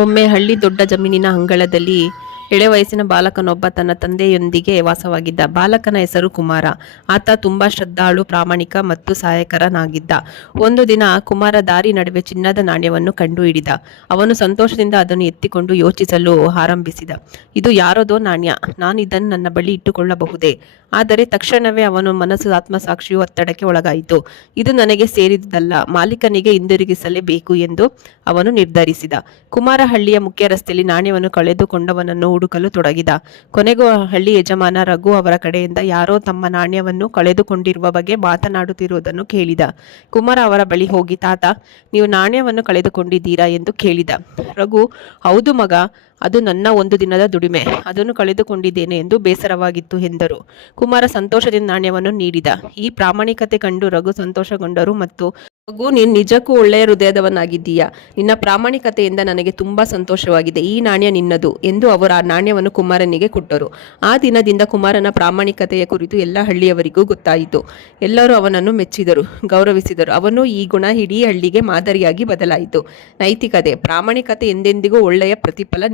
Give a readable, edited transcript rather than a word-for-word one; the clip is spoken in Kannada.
ಒಮ್ಮೆ ಹಳ್ಳಿ ದೊಡ್ಡ ಜಮೀನಿನ ಅಂಗಳದಲ್ಲಿ ಎಳೆ ವಯಸ್ಸಿನ ಬಾಲಕನೊಬ್ಬ ತನ್ನ ತಂದೆಯೊಂದಿಗೆ ವಾಸವಾಗಿದ್ದ. ಬಾಲಕನ ಹೆಸರು ಕುಮಾರ. ಆತ ತುಂಬಾ ಶ್ರದ್ಧಾಳು, ಪ್ರಾಮಾಣಿಕ ಮತ್ತು ಸಹಾಯಕರನಾಗಿದ್ದ. ಒಂದು ದಿನ ಕುಮಾರ ದಾರಿ ನಡುವೆ ಚಿನ್ನದ ನಾಣ್ಯವನ್ನು ಕಂಡು ಹಿಡಿದ. ಅವನು ಸಂತೋಷದಿಂದ ಅದನ್ನು ಎತ್ತಿಕೊಂಡು ಯೋಚಿಸಲು ಆರಂಭಿಸಿದ. ಇದು ಯಾರದೋ ನಾಣ್ಯ, ನಾನು ಇದನ್ನು ನನ್ನ ಬಳಿ ಇಟ್ಟುಕೊಳ್ಳಬಹುದೇ? ಆದರೆ ತಕ್ಷಣವೇ ಅವನ ಮನಸ್ಸು ಆತ್ಮಸಾಕ್ಷಿಯು ಒತ್ತಡಕ್ಕೆ ಒಳಗಾಯಿತು. ಇದು ನನಗೆ ಸೇರಿದುದಲ್ಲ, ಮಾಲೀಕನಿಗೆ ಹಿಂದಿರುಗಿಸಲೇಬೇಕು ಎಂದು ಅವನು ನಿರ್ಧರಿಸಿದ. ಕುಮಾರ ಹಳ್ಳಿಯ ಮುಖ್ಯ ರಸ್ತೆಯಲ್ಲಿ ನಾಣ್ಯವನ್ನು ಕಳೆದುಕೊಂಡವನನ್ನು ಹುಡುಕಲು ತೊಡಗಿದ. ಕೊನೆಗೂ ಹಳ್ಳಿ ಯಜಮಾನ ರಘು ಅವರ ಕಡೆಯಿಂದ ಯಾರೋ ತಮ್ಮ ನಾಣ್ಯವನ್ನು ಕಳೆದುಕೊಂಡಿರುವ ಬಗ್ಗೆ ಮಾತನಾಡುತ್ತಿರುವುದನ್ನು ಕೇಳಿದ. ಕುಮಾರ ಅವರ ಬಳಿ ಹೋಗಿ, ತಾತ, ನೀವು ನಾಣ್ಯವನ್ನು ಕಳೆದುಕೊಂಡಿದ್ದೀರಾ ಎಂದು ಕೇಳಿದ. ರಘು, ಹೌದು ಮಗ, ಅದು ನನ್ನ ಒಂದು ದಿನದ ದುಡಿಮೆ, ಅದನ್ನು ಕಳೆದುಕೊಂಡಿದ್ದೇನೆ ಎಂದು ಬೇಸರವಾಗಿತ್ತು ಎಂದರು. ಕುಮಾರ ಸಂತೋಷದಿಂದ ನಾಣ್ಯವನ್ನು ನೀಡಿದ. ಈ ಪ್ರಾಮಾಣಿಕತೆ ಕಂಡು ರಘು ಸಂತೋಷಗೊಂಡರು ಮತ್ತು ರಘು, ನೀನು ನಿಜಕ್ಕೂ ಒಳ್ಳೆಯ ಹೃದಯದವನಾಗಿದ್ದೀಯಾ, ನಿನ್ನ ಪ್ರಾಮಾಣಿಕತೆಯಿಂದ ನನಗೆ ತುಂಬಾ ಸಂತೋಷವಾಗಿದೆ, ಈ ನಾಣ್ಯ ನಿನ್ನದು ಎಂದು ಅವರು ಆ ನಾಣ್ಯವನ್ನು ಕುಮಾರನಿಗೆ ಕೊಟ್ಟರು. ಆ ದಿನದಿಂದ ಕುಮಾರನ ಪ್ರಾಮಾಣಿಕತೆಯ ಕುರಿತು ಎಲ್ಲ ಹಳ್ಳಿಯವರಿಗೂ ಗೊತ್ತಾಯಿತು. ಎಲ್ಲರೂ ಅವನನ್ನು ಮೆಚ್ಚಿದರು, ಗೌರವಿಸಿದರು. ಅವನು ಈ ಗುಣ ಇಡೀ ಹಳ್ಳಿಗೆ ಮಾದರಿಯಾಗಿ ಬದಲಾಯಿತು. ನೈತಿಕತೆ, ಪ್ರಾಮಾಣಿಕತೆ ಎಂದೆಂದಿಗೂ ಒಳ್ಳೆಯ ಪ್ರತಿಫಲ